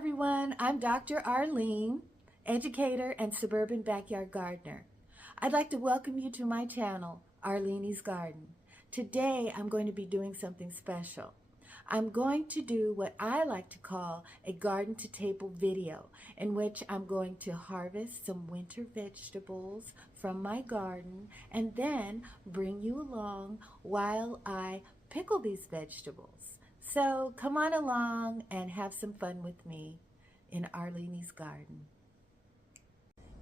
everyone, I'm Dr. Arlene, educator and suburban backyard gardener. I'd like to welcome you to my channel, Arlene's Garden. Today I'm going to be doing something special. I'm going to do what I like to call a garden to table video, in which I'm going to harvest some winter vegetables from my garden and then bring you along while I pickle these vegetables. So come on along and have some fun with me in Arlene's Garden.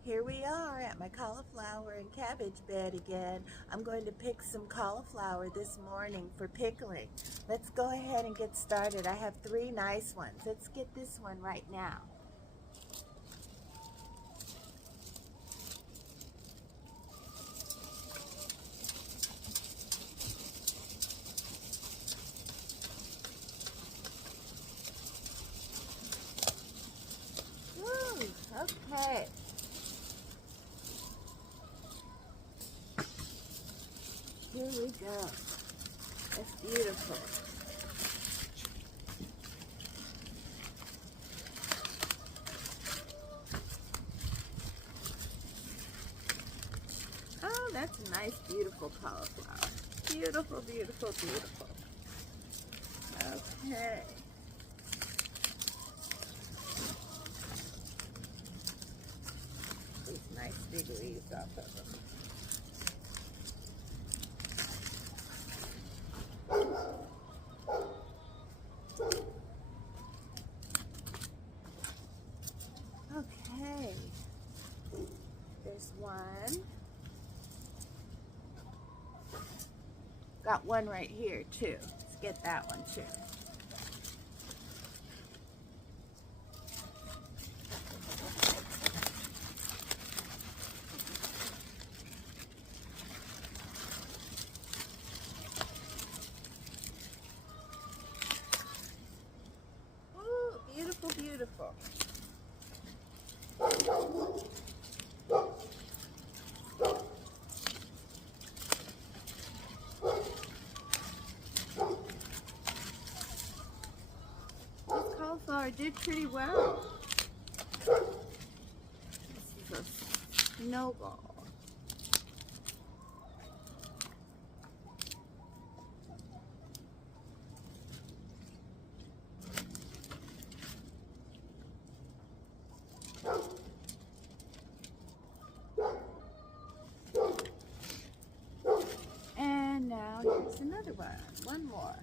Here we are at my cauliflower and cabbage bed again. I'm going to pick some cauliflower this morning for pickling. Let's go ahead and get started. I have 3 nice ones. Let's get this one right now. Okay. Here we go. That's beautiful. Oh, that's a nice, beautiful cauliflower. Beautiful, beautiful, beautiful. Okay. These nice big leaves off of them. Okay. There's one. Got one right here too. Let's get that one too. Beautiful, beautiful. This cauliflower did pretty well. This is a snowball. And now here's another one. One more.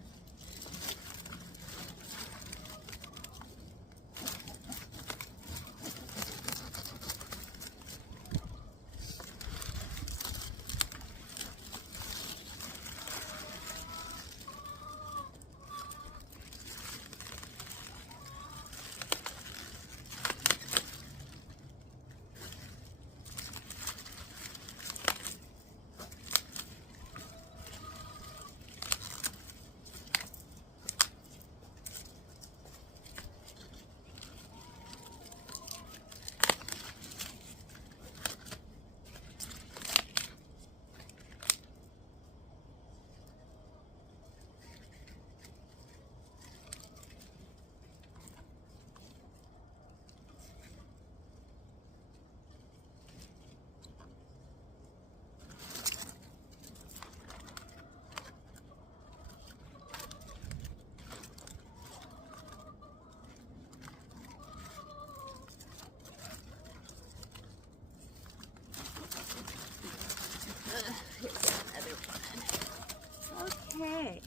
Here's another one. Okay.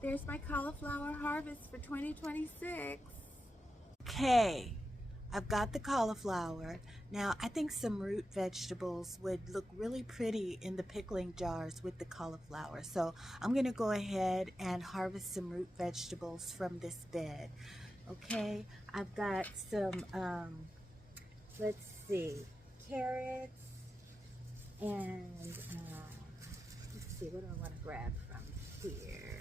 There's my cauliflower harvest for 2026. Okay. I've got the cauliflower. Now, I think some root vegetables would look really pretty in the pickling jars with the cauliflower. So I'm going to go ahead and harvest some root vegetables from this bed. Okay, I've got some, let's see, carrots and, let's see, what do I want to grab from here?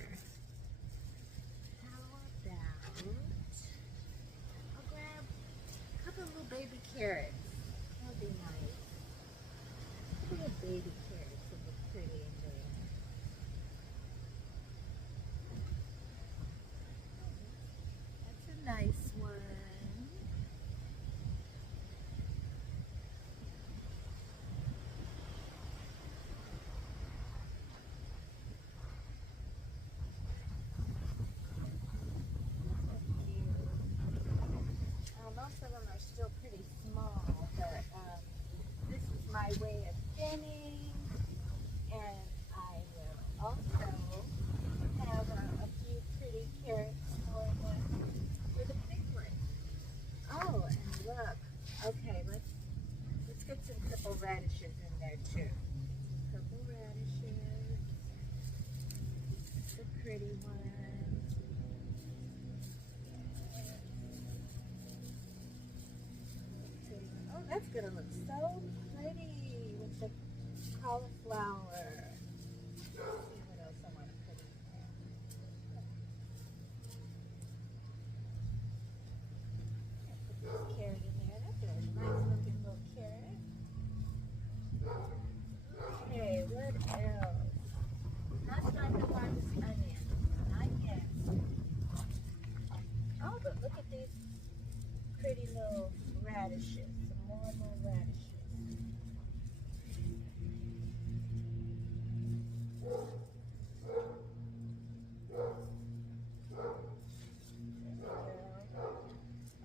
by way of thinning, and I will also have a few pretty carrots for the pickling. Oh, and look. Okay, let's get some purple radishes in there too. Purple radishes. The pretty ones. Oh, that's gonna look so pretty with the cauliflower. Let's see what else I want to put in there. I'll put this carrot in there. That's a nice looking little carrot. Okay, what else? Not time to harvest onions. Not yet. Oh, but look at these pretty little radishes. Some more little radishes.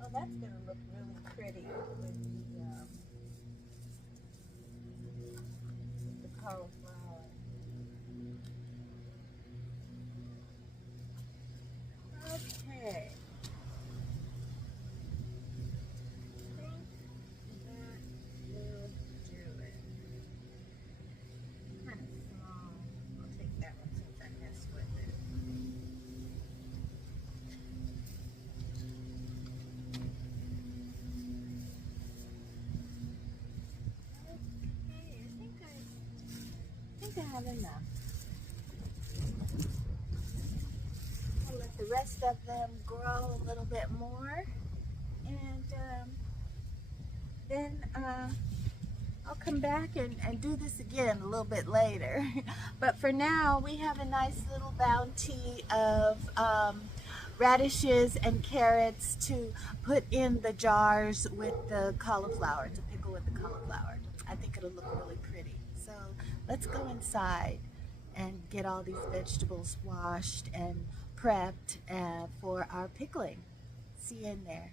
Oh, that's going to look really pretty with the cauliflower. Okay. I think that will do it. Kind of small. I'll take that one since I messed with it. I think I have enough. I'll let the rest of them grow a little bit more, and then I'll come back and do this again a little bit later. But for now, we have a nice little bounty of radishes and carrots to put in the jars with the cauliflower, to pickle with the cauliflower. I think it'll look really pretty. So let's go inside and get all these vegetables washed and prepped for our pickling. See you in there.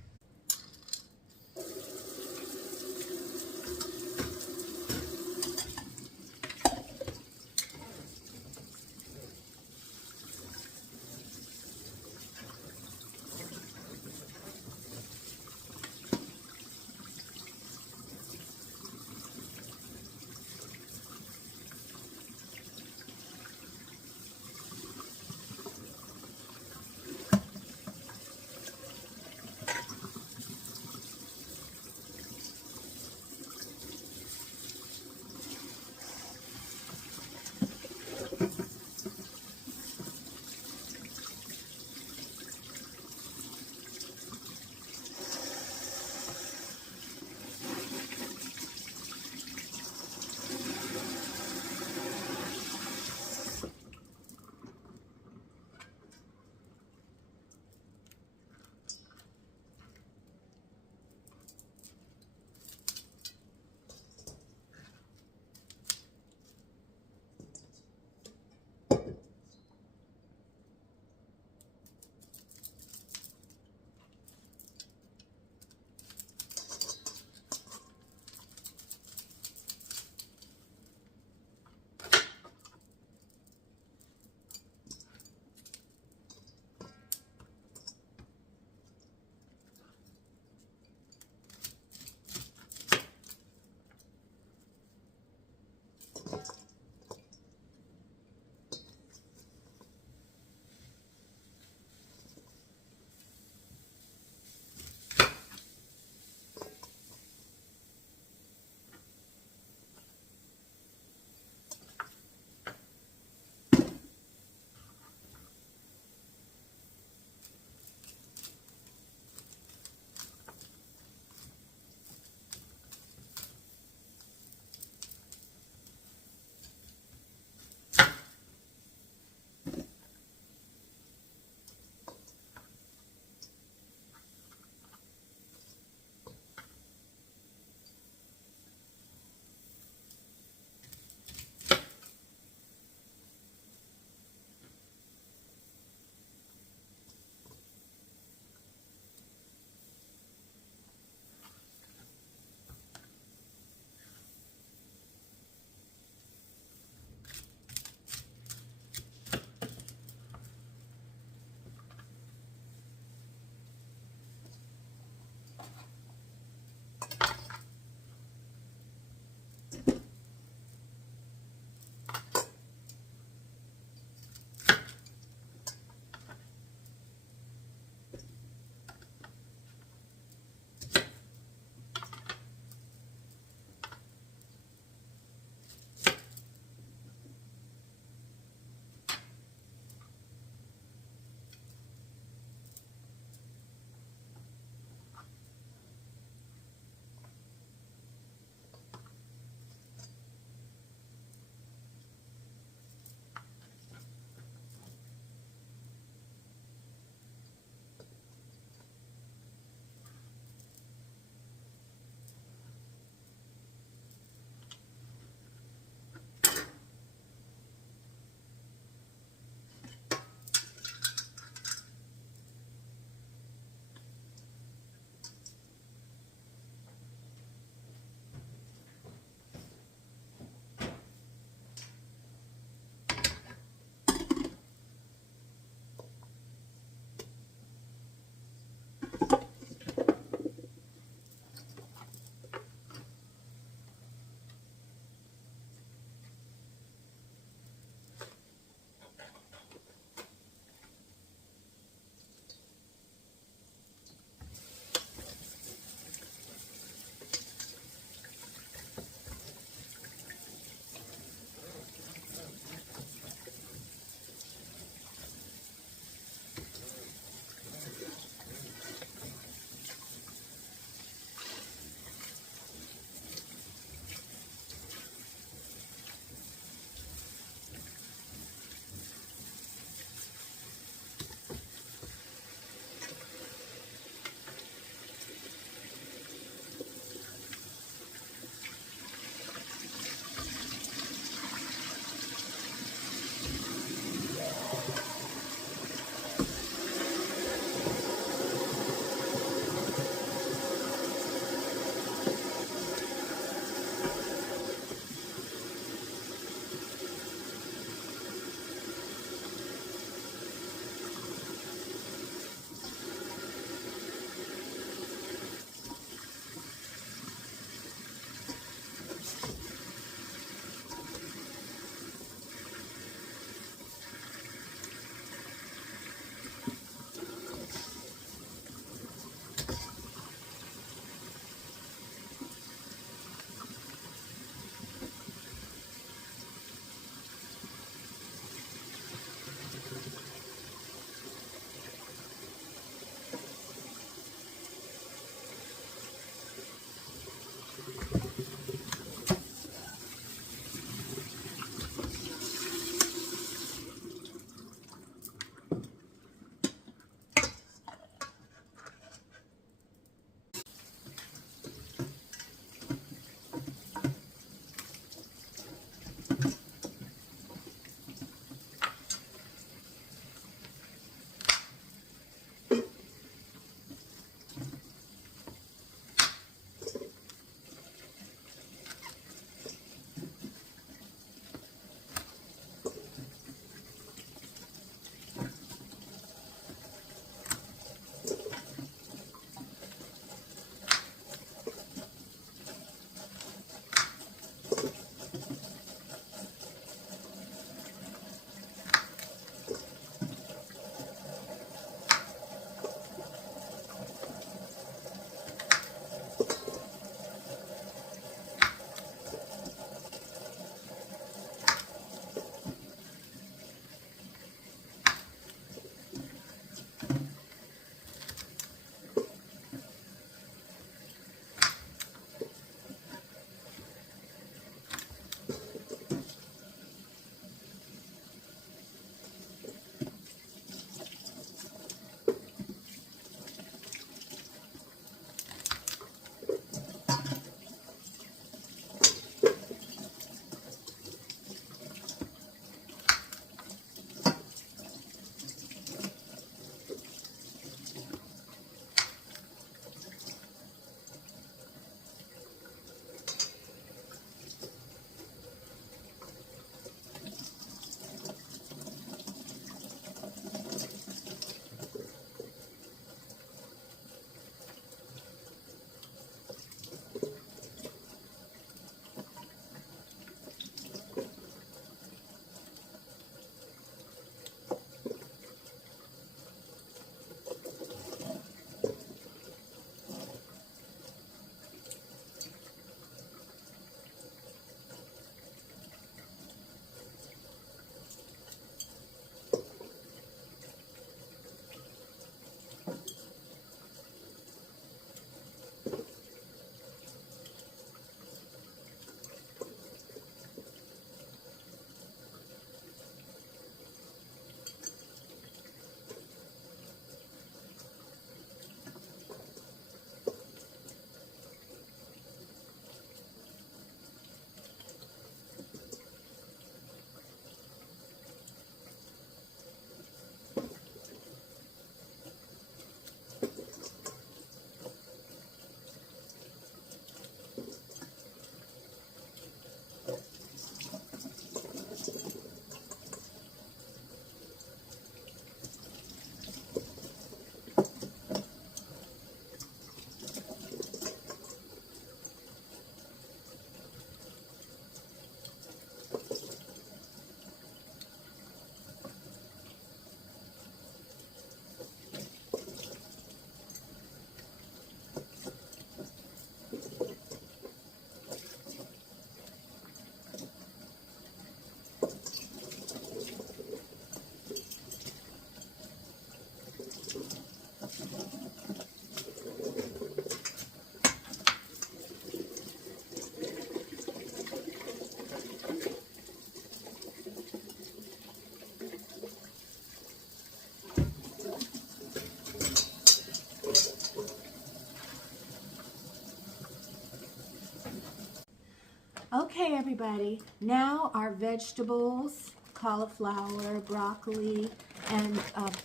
everybody. Now our vegetables, cauliflower, broccoli, and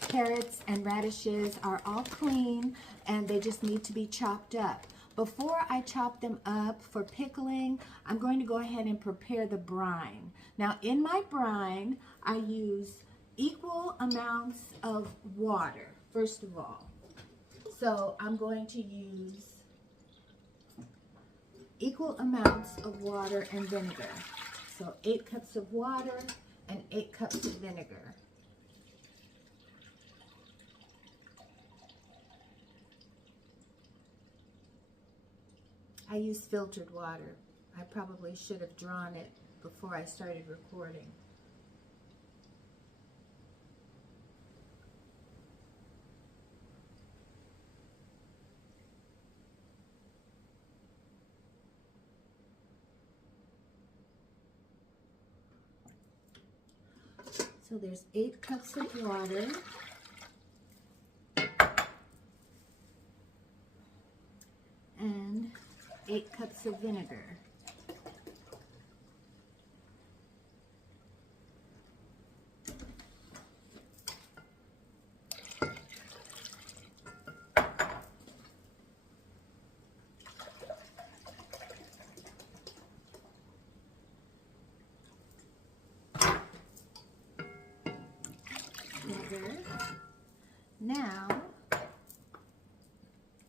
carrots and radishes are all clean, and they just need to be chopped up. Before I chop them up for pickling, I'm going to go ahead and prepare the brine. Now in my brine, I use equal amounts of water, first of all. So I'm going to use equal amounts of water and vinegar. So 8 cups of water and 8 cups of vinegar. I use filtered water. I probably should have drawn it before I started recording. So there's 8 cups of water. And 8 cups of vinegar. Now,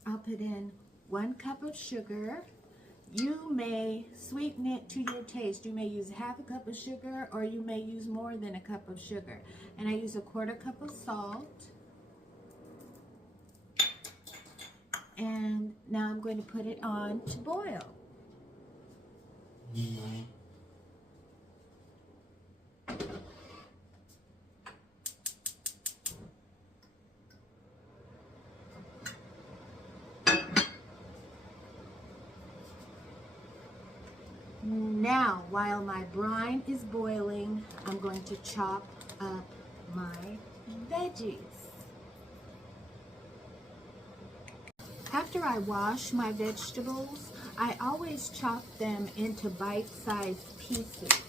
I'll put in 1 cup of sugar. You may sweeten it to your taste. You may use half a cup of sugar, or you may use more than a cup of sugar. And I use a 1/4 cup of salt. And now I'm going to put it on to boil. Now, while my brine is boiling, I'm going to chop up my veggies. After I wash my vegetables, I always chop them into bite-sized pieces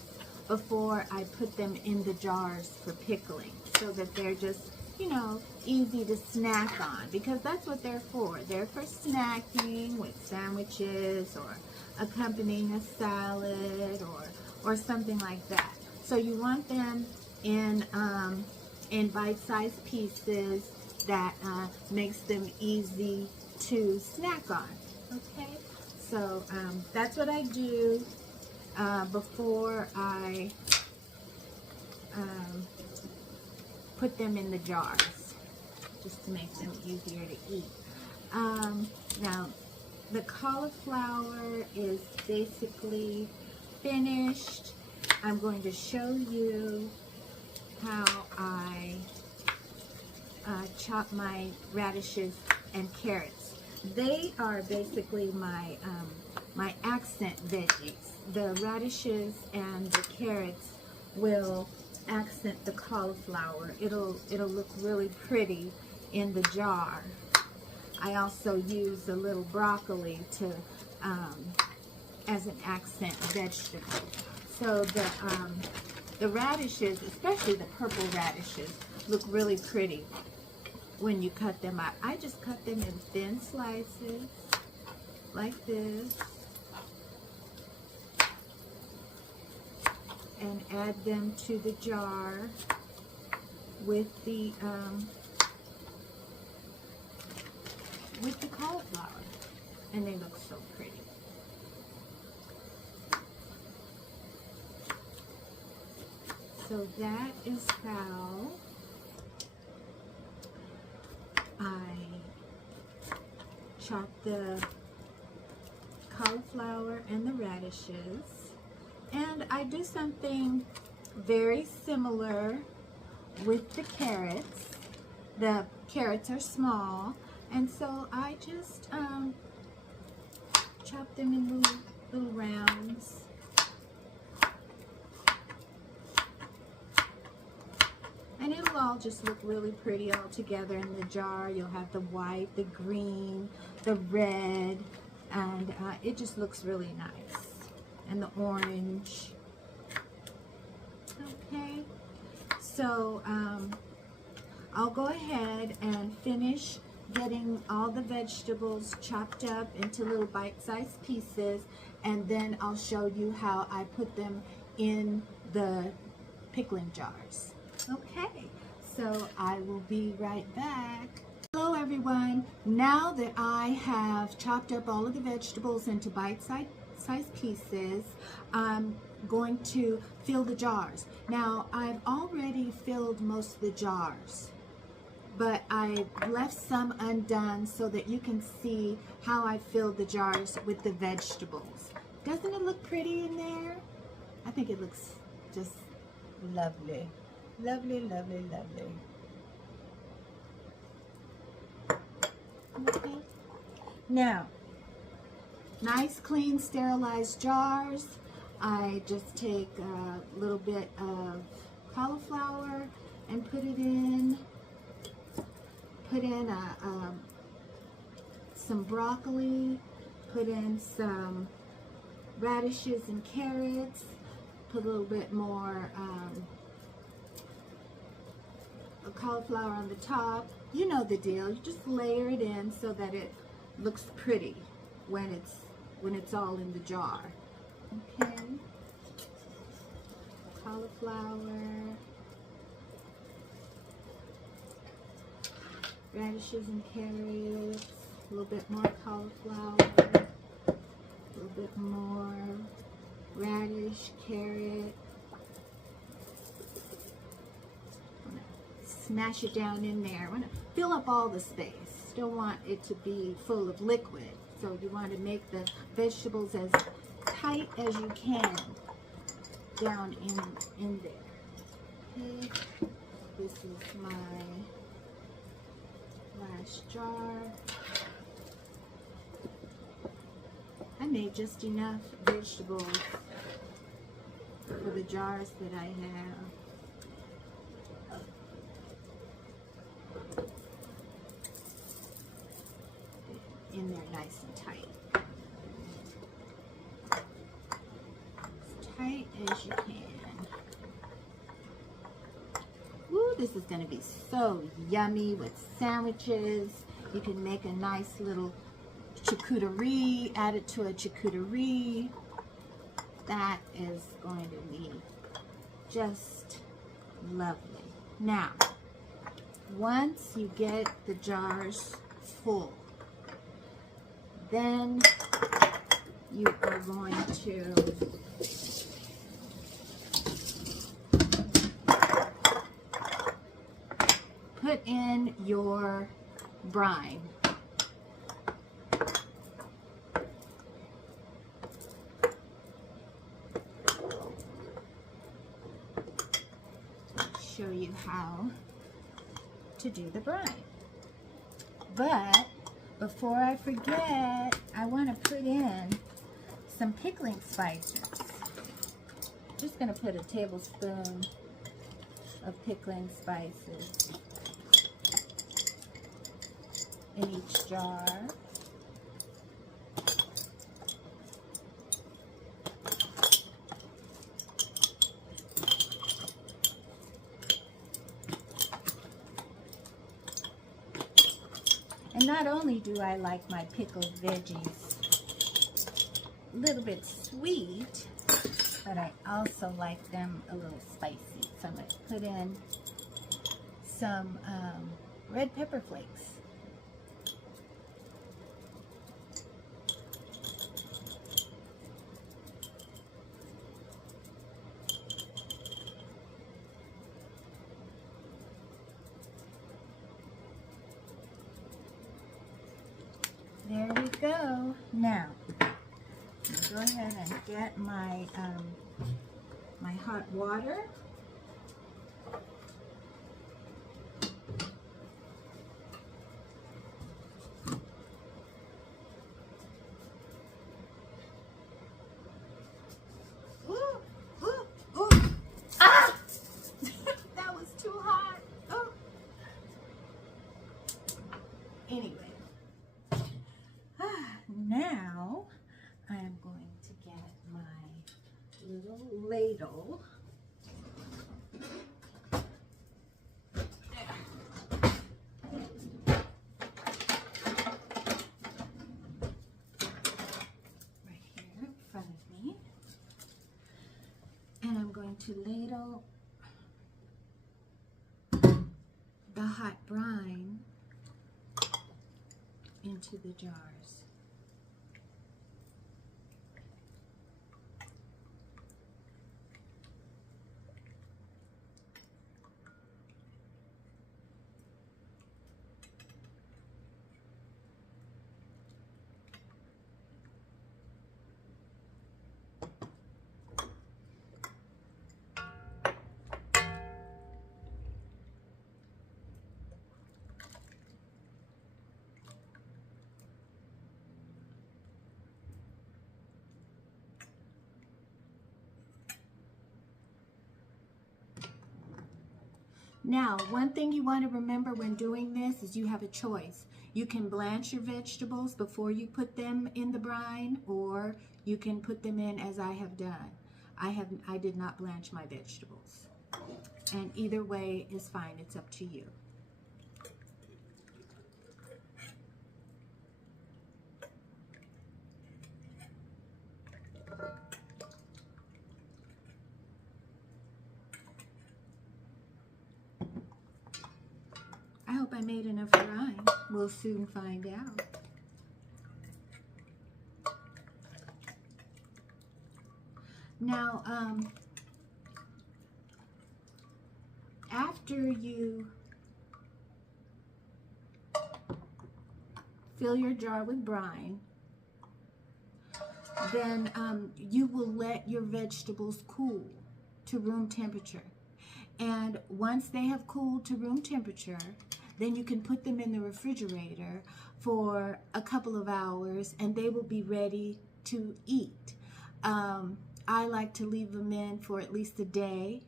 before I put them in the jars for pickling, so that they're just, you know, easy to snack on, because that's what they're for. They're for snacking with sandwiches or accompanying a salad or something like that. So you want them in bite-sized pieces that makes them easy to snack on. Okay, so that's what I do before I put them in the jars, just to make them easier to eat. Now, the cauliflower is basically finished. I'm going to show you how I chop my radishes and carrots. They are basically my my accent veggies. The radishes and the carrots will accent the cauliflower. It'll look really pretty in the jar. I also use a little broccoli to as an accent vegetable. So the radishes, especially the purple radishes, look really pretty when you cut them out. I just cut them in thin slices like this and add them to the jar with the cauliflower, and they look so pretty. So that is how I chop the cauliflower and the radishes. And I do something very similar with the carrots. The carrots are small, and so I just chop them in little rounds. And it'll all just look really pretty all together in the jar. You'll have the white, the green, the red, and it just looks really nice. and the orange. Okay, so I'll go ahead and finish getting all the vegetables chopped up into little bite-sized pieces, and then I'll show you how I put them in the pickling jars. Okay, so I will be right back. Hello everyone. Now that I have chopped up all of the vegetables into bite-sized pieces, I'm going to fill the jars. Now I've already filled most of the jars, but I left some undone so that you can see how I filled the jars with the vegetables. Doesn't it look pretty in there? I think it looks just lovely. Lovely, lovely, lovely. Okay. Now, nice, clean, sterilized jars. I just take a little bit of cauliflower and put it in. Put in some broccoli. Put in some radishes and carrots. Put a little bit more cauliflower on the top. You know the deal. You just layer it in so that it looks pretty when it's all in the jar. Okay. Cauliflower, radishes and carrots, a little bit more cauliflower, a little bit more radish, carrot. Smash it down in there. I want to fill up all the space. Don't want it to be full of liquid. So you want to make the vegetables as tight as you can down in there. Okay. This is my last jar. I made just enough vegetables for the jars that I have. In there nice and tight. As tight as you can. Woo, this is going to be so yummy with sandwiches. You can make a nice little charcuterie, add it to a charcuterie. That is going to be just lovely. Now, once you get the jars full, then you are going to put in your brine. Show you how to do the brine. But before I forget, I want to put in some pickling spices. Just going to put a tablespoon of pickling spices in each jar. And not only do I like my pickled veggies a little bit sweet, but I also like them a little spicy. So I'm going to put in some red pepper flakes. There we go. Now, go ahead and get my my hot water. Ooh, ooh, ooh. Ah! That was too hot. Oh. Anyway. Now I am going to get my to ladle the hot brine into the jars. Now, one thing you want to remember when doing this is you have a choice. You can blanch your vegetables before you put them in the brine, or you can put them in as I have done. I did not blanch my vegetables. And either way is fine. It's up to you. I hope I made enough brine. We'll soon find out. Now, after you fill your jar with brine, then you will let your vegetables cool to room temperature. And once they have cooled to room temperature, then you can put them in the refrigerator for a couple of hours and they will be ready to eat. I like to leave them in for at least a day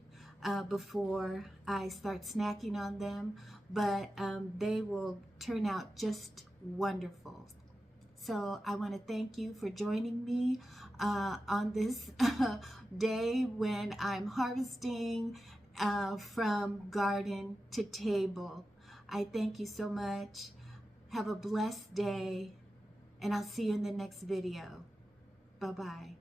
before I start snacking on them, but they will turn out just wonderful. So I want to thank you for joining me on this day when I'm harvesting from garden to table. I thank you so much. Have a blessed day, and I'll see you in the next video. Bye-bye.